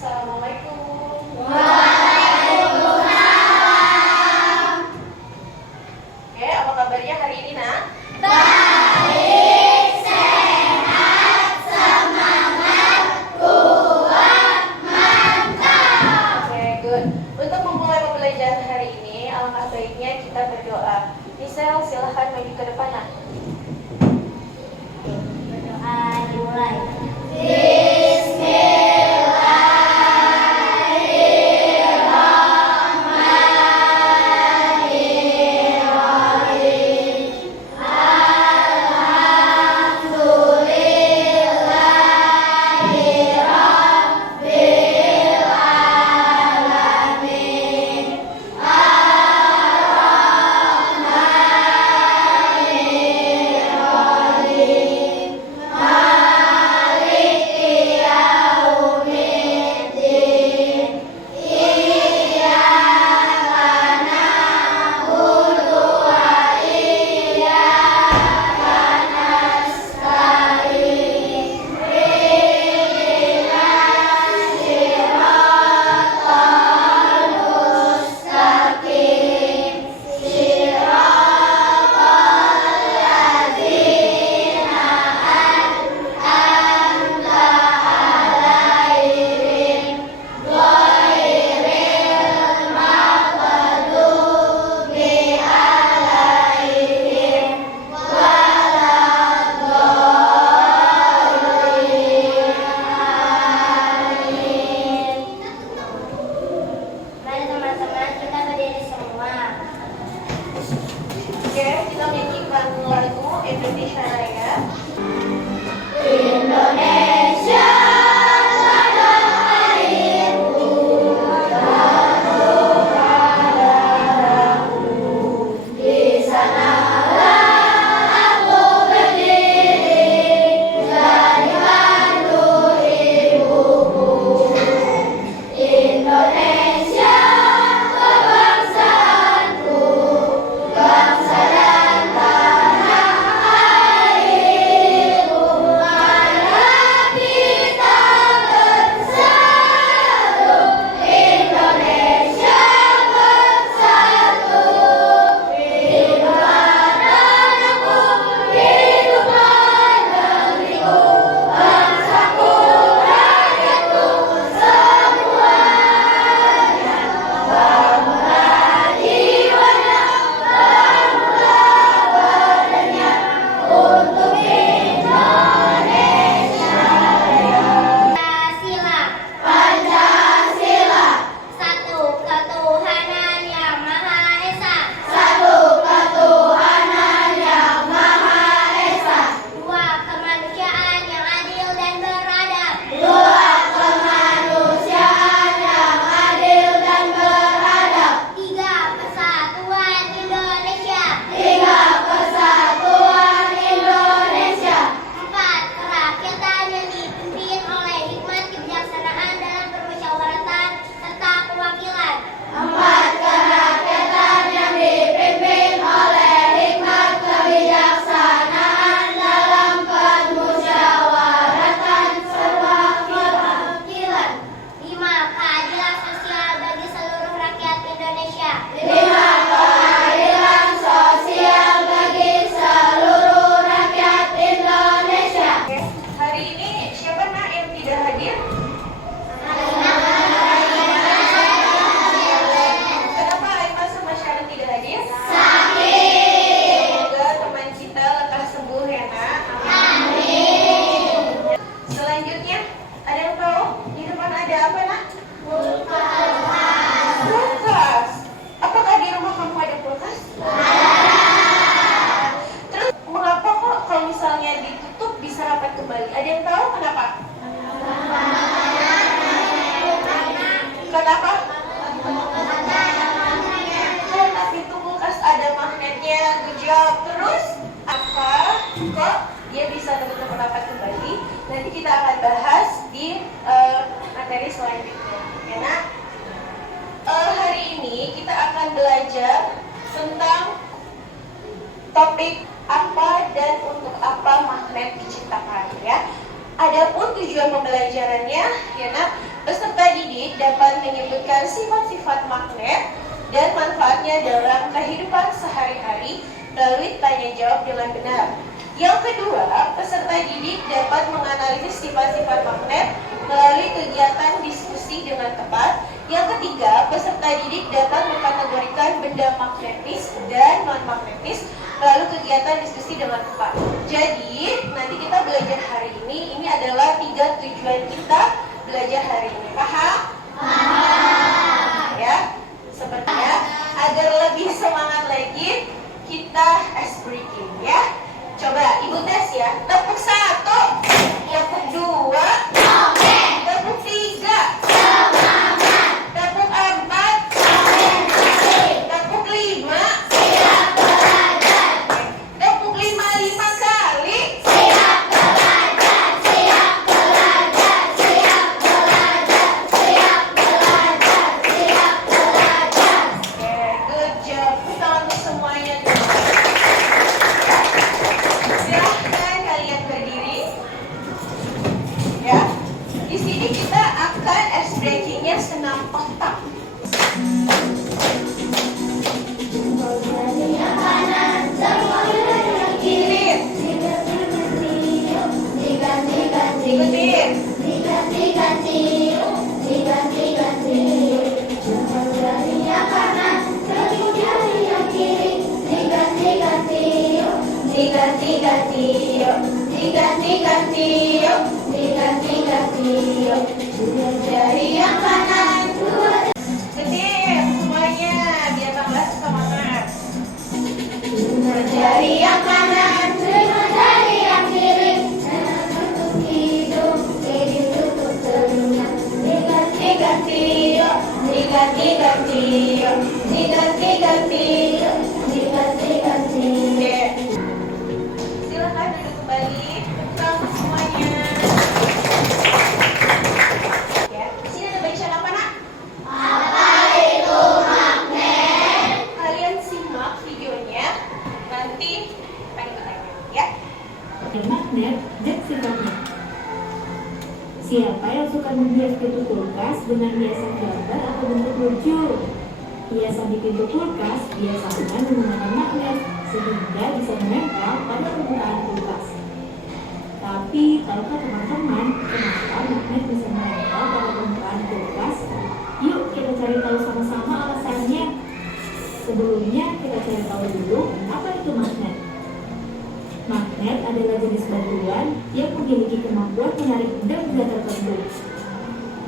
Assalamualaikum. Waalaikumsalam. Oke, apa kabarnya hari ini, Nak? Baik, sehat, semangat, kuat, mantap. Oke, good. Untuk memulai pembelajaran hari ini, alangkah baiknya kita berdoa. Misal, silahkan maju ke depan, Nak. Berdoa dimulai. Mari teman-teman kita berdiri semua. Oke, kita menyanyikan lagu Indonesia Raya. Indonesia tanah airku, di sanalah aku berdiri, jadi mandu ibuku. Indonesia kebangsaanku, bangsa dan tanah airku. Marilah kita bersatu, Indonesia bersatu. Hiduplah tanahku, hiduplah negeriku, bangsaku, rakyatku semuanya. Bangunlah jiwanya, bangunlah badannya untuk Indonesia Raya. Pancasila. Pancasila. Satu ketuhanan yang Maha Esa. Satu ketuhanan yang Maha Esa. Dua kemanusiaan yang adil dan beradab. Dua kemanusiaan yang adil dan beradab. Tiga persatuan Indonesia. Tiga persatuan Indonesia. Empat kerakyatan yang dipimpin oleh hikmat kebijaksanaan dalam permusyawaratan serta kewakilan. Empat kerakyatan yang dipimpin oleh hikmat kebijaksanaan dalam permusyawaratan serta kewakilan. Lima keadilan sosial bagi seluruh rakyat Indonesia. Lima keadilan sosial bagi seluruh rakyat Indonesia. Oke, hari ini siapa, Nak, yang tidak hadir? Kenapa Aima sama Syarif tidak hadir? Semoga teman kita lekas sembuh ya, Nak. Amin. Selanjutnya, ada yang tahu di depan ada apa, Nak? Kulkas. Apakah di rumah kamu ada kulkas? Terus mengapa kok kalau misalnya ditutup bisa rapat kembali? Ada yang tahu kenapa? Kenapa? Karena pintu kulkas ada magnetnya. Good job. Terus apa kok dia bisa teman-teman rapat kembali? Nanti kita akan bahas di materi selanjutnya. Ya, Nak? Hari ini kita akan belajar tentang topik apa dan untuk apa magnet diciptakan, ya. Adapun tujuan pembelajarannya, ya, Nak, peserta didik dapat menyebutkan sifat-sifat magnet dan manfaatnya dalam kehidupan sehari-hari melalui tanya jawab dengan benar. Yang kedua, peserta didik dapat menganalisis sifat-sifat magnet melalui kegiatan diskusi dengan tepat. Yang ketiga, peserta didik dapat mengkategorikan benda magnetis dan non-magnetis melalui kegiatan diskusi dengan tepat. Jadi, nanti kita belajar hari ini adalah 3 tujuan kita belajar hari ini. Paham? Paham. Ya, sepertinya agar lebih semangat lagi, kita ice breaking ya. Coba Ibu tes ya. Tepuk 1, tepuk 2, tepuk 3, tepuk 4, tepuk 5, tepuk 5 kali. Good job. Kita untuk semuanya dulu. Silahkan kalian berdiri. Ya. Di sini kita akan ice breakingnya senam otak. Ikutin. Jari yang kanan, ikutin semuanya biar tambah semangat. Jari yang kanan, Jari yang kiri, tutup hidung, kiri tutup telinga. diganti, Oke. Silakan duduk kembali. Selamat semuanya. Ya, di sini ada bacaan apa nak? Kalian simak videonya. Nanti akan bertanya, ya. Magnet dan sifatnya. Siapa yang suka menghias pintu kulkas dengan hiasan gambar atau bentuk lucu? Hiasan di pintu kulkas biasanya menggunakan magnet sehingga bisa menempel pada permukaan kulkas. Tapi tahukah teman-teman kenapa magnet bisa menempel pada permukaan kulkas? Yuk kita cari tahu sama-sama alasannya. Sebelumnya kita cari tahu dulu apa itu magnet. Magnet adalah jenis batuan yang memiliki kemampuan menarik benda-benda tertentu.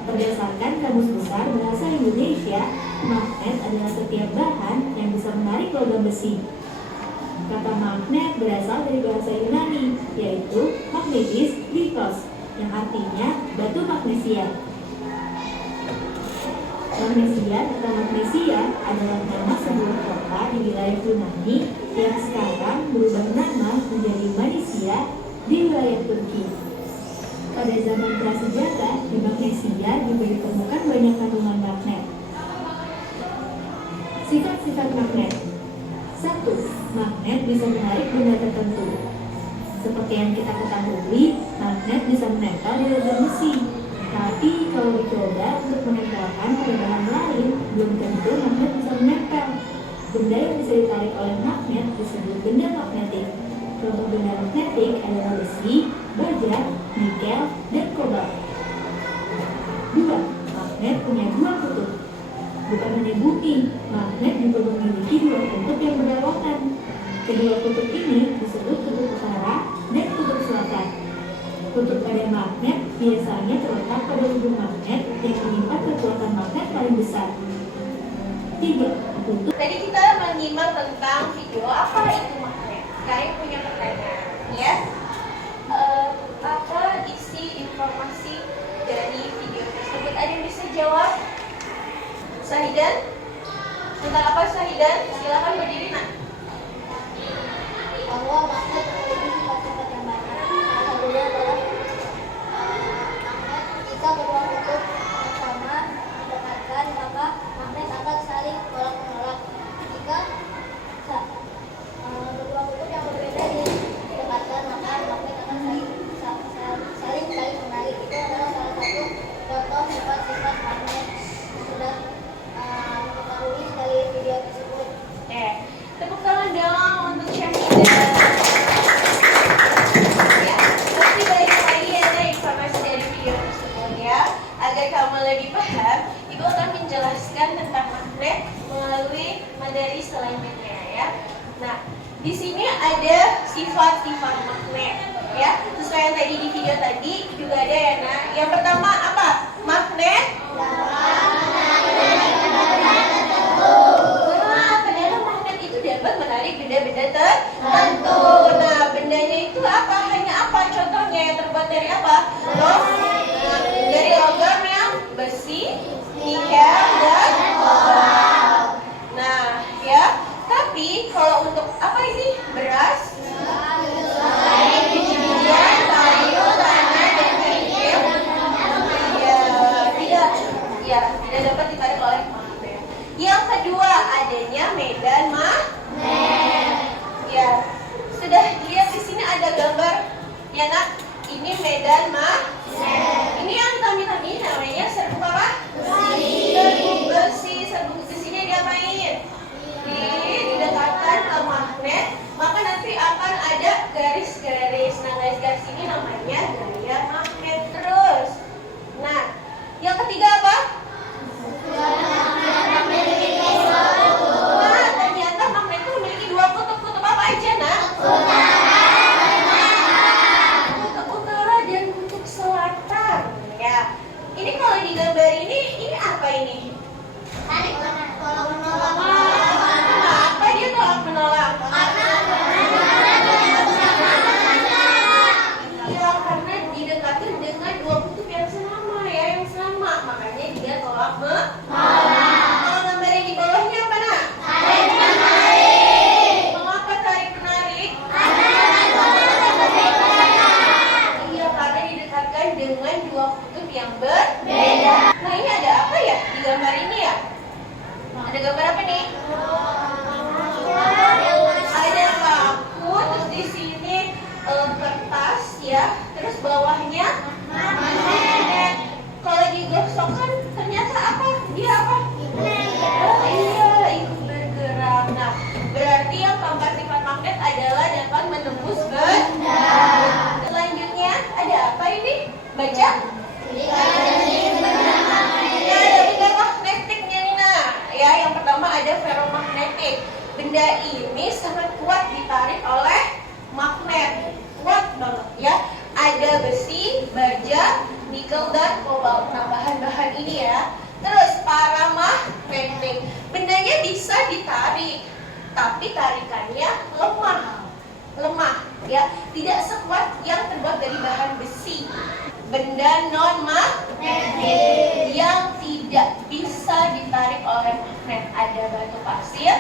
Berdasarkan Kamus Besar Bahasa Indonesia, magnet adalah setiap bahan yang bisa menarik logam besi. Kata magnet berasal dari bahasa Yunani, yaitu magnetis likos, yang artinya batu magnesia. Magnesia atau magnesia adalah nama sebuah kota di wilayah Yunani yang sekarang berubah nama menjadi Manisia di wilayah Turki. Pada zaman prasejarah, di Magnesia juga ditemukan banyak kandungan magnet. Sifat-sifat magnet. 1. Magnet bisa menarik benda tertentu. Seperti yang kita ketahui, magnet bisa menempel di logam besi. Tapi kalau dicoba untuk menempelkan pada bahan lain, belum tentu magnet bisa menempel. Benda yang bisa ditarik oleh magnet disebut benda magnetik. Contoh benda magnetik adalah besi, baja, nikel, dan kobalt. 2. Magnet punya dua kutub. Bukan hanya bumi, magnet juga memiliki dua kutub yang berlawanan. Kedua kutub ini disebut kutub utara dan kutub selatan. Kutub pada magnet biasanya terletak pada ujung magnet yang menyimpan kekuatan magnet paling besar. 3. Kutub. Tadi kita menyimak tentang video apa itu magnet. Kalian punya pertanyaan, ya? Apa isi informasi dari video tersebut? Ada yang bisa jawab? Sahidan? Tentang apa Sahidan? Silakan berdiri nak. Bahwa magnet memiliki sifat-sifat yang banyak. Salah satunya adalah magnet jika kedua kutub yang sama didekatkan, maka magnet akan saling tolak-menolak. Jika kedua kutub yang berbeda didekatkan, maka magnet akan saling menarik. Itu adalah salah satu contoh sifat-sifat magnet. menjelaskan tentang magnet melalui materi selanjutnya ya. Nah, di sini ada sifat-sifat magnet ya. Sesuai yang tadi di video tadi juga ada ya. Nah, yang pertama apa? Magnet. Nah, ternyata magnet itu dapat menarik benda-benda tertentu. Nah, bendanya itu apa? Hanya apa? Contohnya yang terbuat dari apa? Dari logam yang besi, nikel, dan kobalt. Nah, ya. Tapi kalau untuk apa ini? Beras, biji-bijian, kayu, tanah, dan kerikil, tidak dapat ditarik oleh magnet. Yang kedua, adanya medan magnet. Ya, sudah dilihat di sini ada gambar, ya nak. Ini medan magnet. Ini yang tadi namanya serbuk apa? Serbuk besi. Serbuk besinya diapain? Didekatkan ke magnet, maka nanti akan ada garis-garis. Nah, garis-garis ini namanya gaya magnet. Terus, nah, yang ketiga apa? Nah, ternyata magnet itu memiliki dua kutub. Kutub apa aja, nak? Kutub utara dan kutub selatan. Ya, ini kalau di gambar ini apa ini? Kenapa dia tolak menolak? Ya, karena didekatkan dengan dua kutub yang sama ya, yang sama. Makanya dia tolak menolak. Kalau gambar yang di bawahnya apa nak? Tarik menarik. Mengapa tarik menarik? Iya, karena didekatkan dengan dua kutub yang berbeda. Nah, ini ada apa ya di gambar ini ya? Ada gambar apa nih? Ada paku, terus di sini kertas ya, terus bawahnya magnet. Kalau digosokkan ternyata apa? Dia apa? Oh iya, ikut bergerak. Nah, berarti yang keempat sifat magnet adalah dapat menembus benda. Selanjutnya ada apa ini? Baca. Ya, yang pertama ada ferromagnetik. Benda ini sangat kuat ditarik oleh magnet. Kuat banget ya. Ada besi, baja, nikel, dan kobalt. Nah, bahan-bahan ini ya. Terus paramagnetik. Bendanya bisa ditarik, tapi tarikannya lemah ya. Tidak sekuat yang terbuat dari bahan besi. Benda non-magnetik yang tidak bisa ditarik oleh magnet. Ada batu pasir,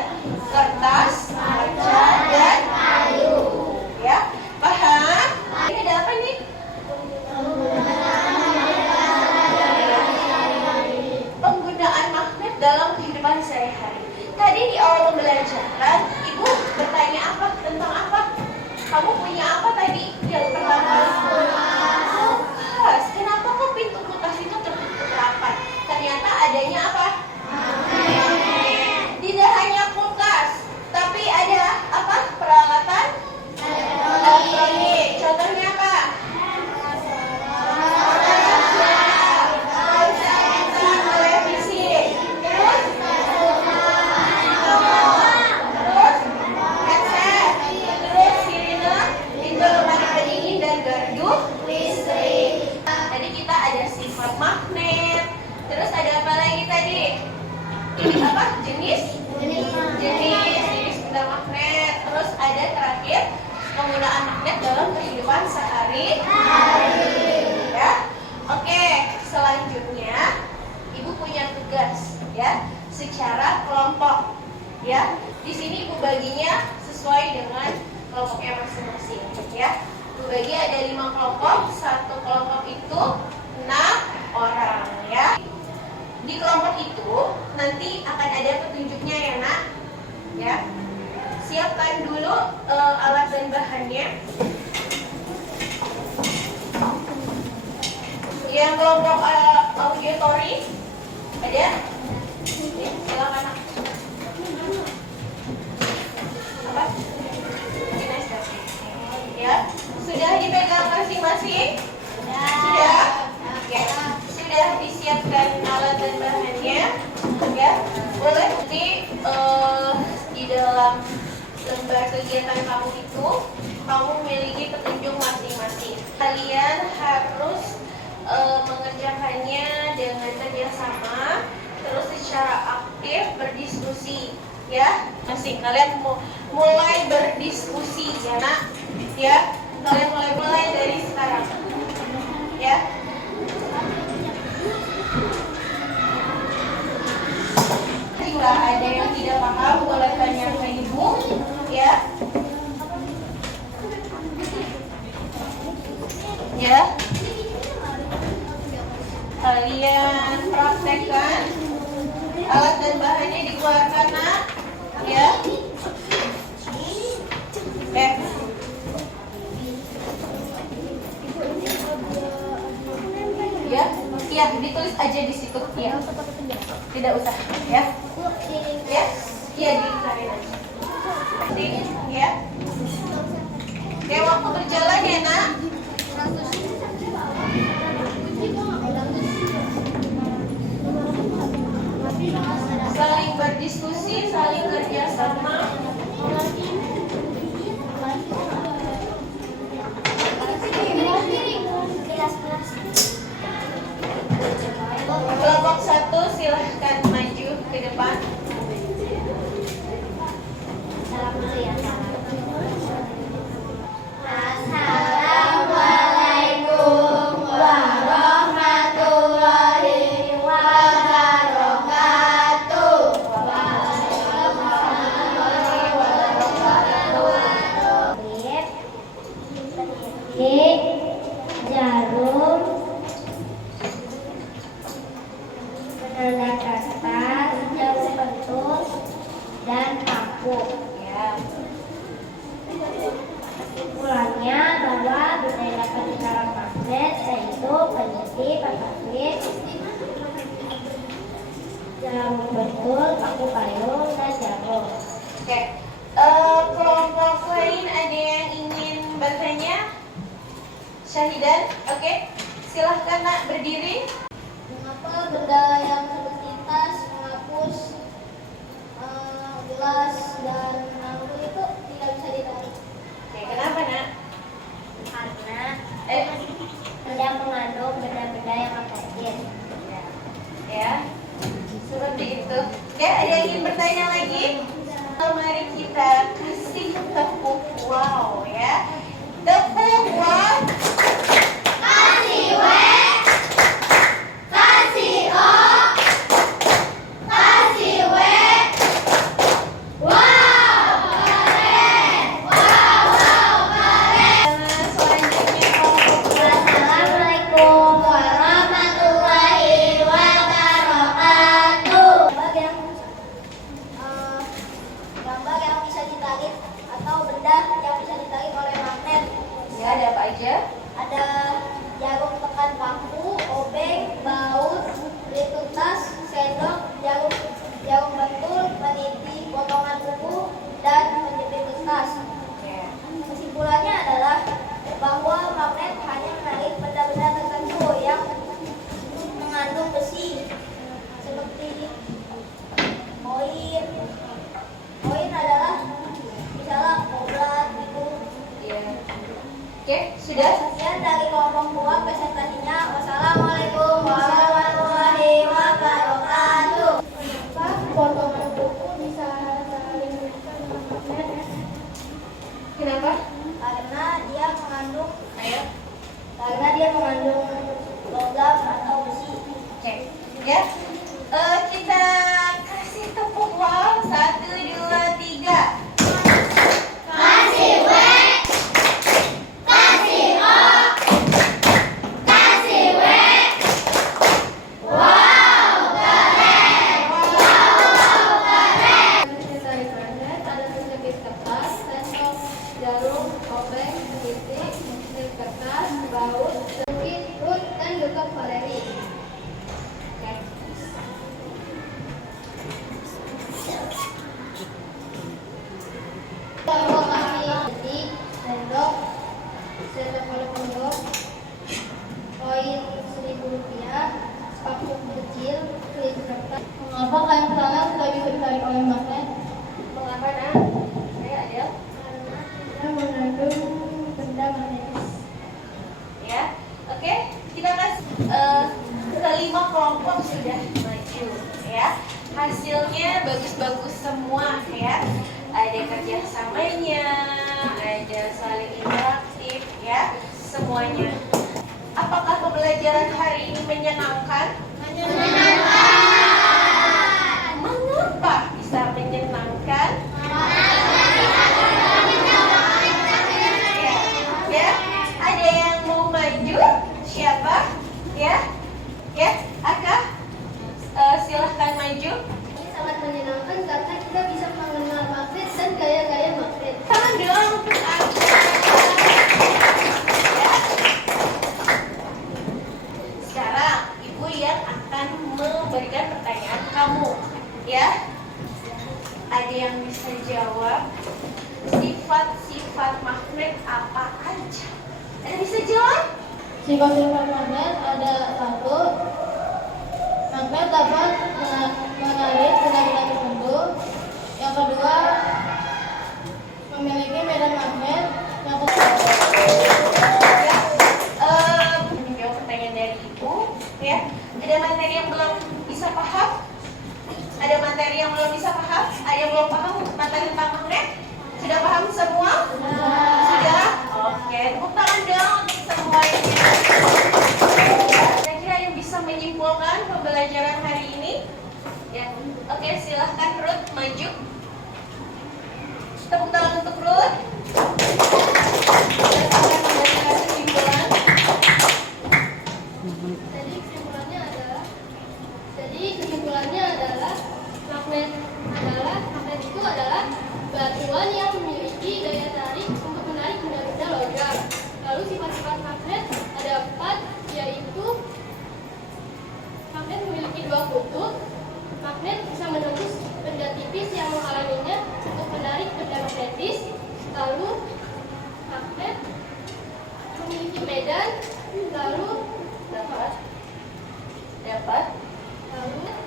kertas, kaca, dan kayu. Ya, paham? Ini ada apa nih? Penggunaan magnet dalam kehidupan sehari-hari. Tadi di awal pembelajaran, Ibu bertanya apa? Tentang apa? Kamu punya apa tadi? Yang pertama, kulkas. Kenapa kok pintu kulkas itu tertutup rapat? Ternyata adanya apa? Tidak hanya kulkas, tapi ada apa? Peralatan elektronik. Contohnya apa? Televisi. Terus headset. Terus sirine, pintu lemari pendingin, dan gardu listrik. Tadi kita ada sifat magnet. Terus ada apa lagi tadi? Ini apa? Jenis benda magnet. Terus ada terakhir penggunaan magnet dalam kehidupan sehari-hari. Ya. Oke, selanjutnya Ibu punya tugas ya, secara kelompok. Ya. Di sini Ibu baginya sesuai dengan kelompoknya masing-masing ya. Ibu bagi ada 5 kelompok, satu kelompok itu 6 orang ya. Di kelompok itu nanti akan ada petunjuknya ya nak. Ya, siapkan dulu alat dan bahannya. Yang kelompok auditory ada? Silakan nak. Apa? Ya, sudah dipegang masing-masing? Sudah? Ya, sudah disiapkan alat dan bahannya. kegiatan kamu itu, kamu memiliki petunjuk masing-masing. Kalian harus mengerjakannya dengan kerjasama, terus secara aktif berdiskusi, ya. Masih kalian mulai berdiskusi, ya nak, ya. Kalian mulai dari sekarang, ya. Jika ada yang tidak paham, boleh tanya ke ibu, ya. Ya. Kalian praktekkan, alat dan bahannya dikeluarkan, nak, ya. Ya, iya, ditulis aja di situ, ya. Tidak usah, ya. Ya, iya ditarik aja. Ya. Oke, waktu berjalan ya, nak. Saling berdiskusi, saling kerjasama. Kelompok 1 silahkan maju ke depan. Assalamualaikum warahmatullahi wabarakatuh. Jarum, penanda kertas, jarum pentul, dan paku. Ya. Kesimpulannya bahwa benda yang dapat ditaruh magnet yaitu peniti, patalit, jarum pentul, paku payung, dan jarum. Oke. Kelompok lain ada yang ingin bertanya? Syahidan, oke. Silahkan nak berdiri. Mengapa benda yang seperti tas, menghapus, gelas, dan lampu itu tidak bisa ditarik? Oke, kenapa nak? Karena tidak mengandung benda-benda yang apapun. Ya, seperti itu. Oke, ada yang ingin bertanya lagi? Mari kita kasih tepuk wow, ya. Tepuk wow. Kasih W, kasih O, kasih W. Wow, keren. Wow, keren. Selanjutnya kelompok Assalamualaikum warahmatullahi wabarakatuh. Gambar yang bisa ditarik atau benda yang bisa ditarik oleh magnet. ya, ada apa aja? Ada jarum tekan paku, obeng, baut, pelitup tas, sendok, jarum pentul, peniti, potongan buku, dan penjepit kertas. Ya. Kesimpulannya adalah bahwa magnet hanya menarik benda-benda tertentu yang mengandung besi, seperti koin. Koin adalah misalnya oblat gitu. Ya. Oke, sudah? Sekian dari kelompok 2 presentasinya. Wassalamualaikum warahmatullahi wabarakatuh. Potongan buku bisa saling magnet Kenapa? karena dia mengandung Ayo. logam atau besi. Oke. Ya. Kita kasih tepuk wow. 1, 2, 3. Kasih W, kasih O, kasih W. Wow, keren. Wow, keren. Tarik magnet, ada penjepit kertas, sendok, jarum, obeng, titik, penjepit kertas, baut, sedikit, rut, dan juga valeri. 5 kelompok sudah maju ya. Hasilnya bagus-bagus semua ya. Ada kerjasamanya, ada saling interaktif ya, semuanya. Apakah pembelajaran hari ini menyenangkan? Menyenangkan. Mengapa bisa menyenangkan? Ya, ada yang mau maju? Siapa? Ya, Aka, silahkan maju. Ini sangat menyenangkan karena kita bisa mengenal magnet dan gaya-gaya magnet. Tangan dong untuk Aka. Ya. Sekarang Ibu yang akan memberikan pertanyaan kamu, ya. Ada yang bisa jawab sifat-sifat magnet apa aja? Ada bisa jawab? Sifat-sifat magnet ada 1. Magnet dapat menarik benda-benda tertentu. Yang kedua, memiliki medan magnet. Yang Ya, menjawab pertanyaan dari Ibu, ya. Ada materi yang belum bisa paham? Ada materi yang belum bisa paham? Ada yang belum paham materi tentang magnet? Sudah paham semua? Sudah? Oke, tepuk tangan dong untuk semuanya. Kira-kira yang bisa menyimpulkan pembelajaran hari ini? Ya, oke, silahkan Ruth maju. Tepuk tangan untuk Ruth. Dan akan memberikan kesimpulan. Jadi kesimpulannya adalah magnet itu adalah batuan yang memiliki daya tarik untuk menarik benda-benda logam. Lalu sifat-sifat magnet ada 4, yaitu magnet memiliki 2 kutub. Magnet bisa menembus benda tipis yang menghalanginya untuk menarik benda magnetis. Lalu magnet memiliki medan. Lalu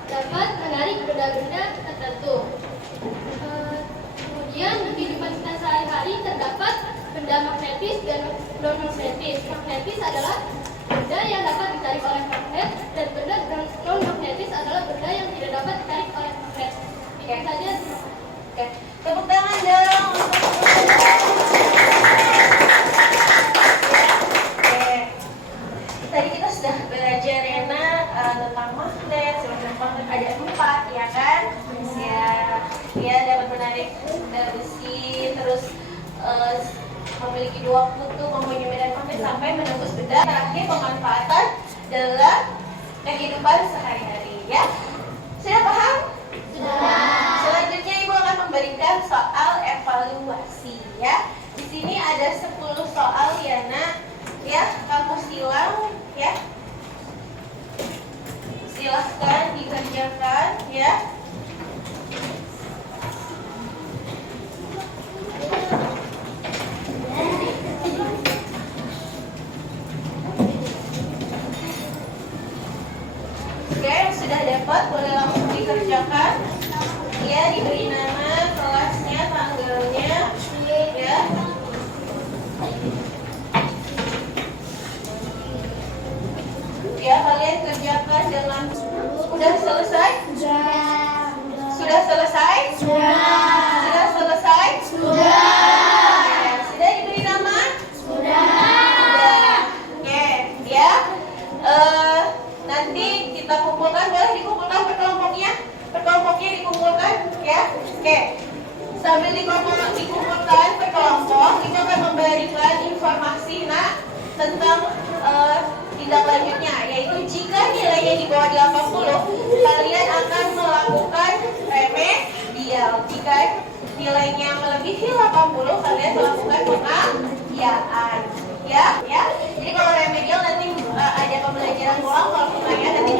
dapat menarik benda-benda tertentu. Kemudian di kehidupan kita sehari-hari terdapat benda magnetis dan non magnetis. Magnetis adalah benda yang dapat ditarik oleh magnet, dan benda non magnetis adalah benda yang tidak dapat ditarik oleh magnet. Itu saja. Oke, tepuk tangan dong untuk tadi kita sudah belajar Rena tentang magnet, magnet ada 4 ya kan? Ya dapat menarik besi, terus memiliki 2 kutub, mempunyai medan magnet sampai menembus benda. Terakhir pemanfaatan dalam kehidupan sehari-hari ya. Sudah paham? Sudah. Selanjutnya Ibu akan memberikan soal evaluasi ya. Di sini ada 10 soal ya Nak. Ya, kamu silang ya. Silahkan dikerjakan ya. Oke, yang sudah dapat boleh langsung dikerjakan. Ya, diberi nama, kelasnya, tanggalnya, ya. Ya, kalian kerjakan dengan sudah selesai? Sudah selesai? Sudah selesai? Sudah diberi nama? Sudah. Oke, ya. Nanti kita kumpulkan, boleh dikumpulkan per kelompoknya dikumpulkan ya. Oke. Sambil dikumpulkan per kelompok, kita akan memberikan informasi tentang tindak lanjutnya, yaitu jika nilainya di bawah 80, kalian akan melakukan remedial. Jika nilainya melebihi 80, kalian melakukan pengajian. Ya. Jadi kalau remedial nanti ada pembelajaran ulang, kalau pengajian nanti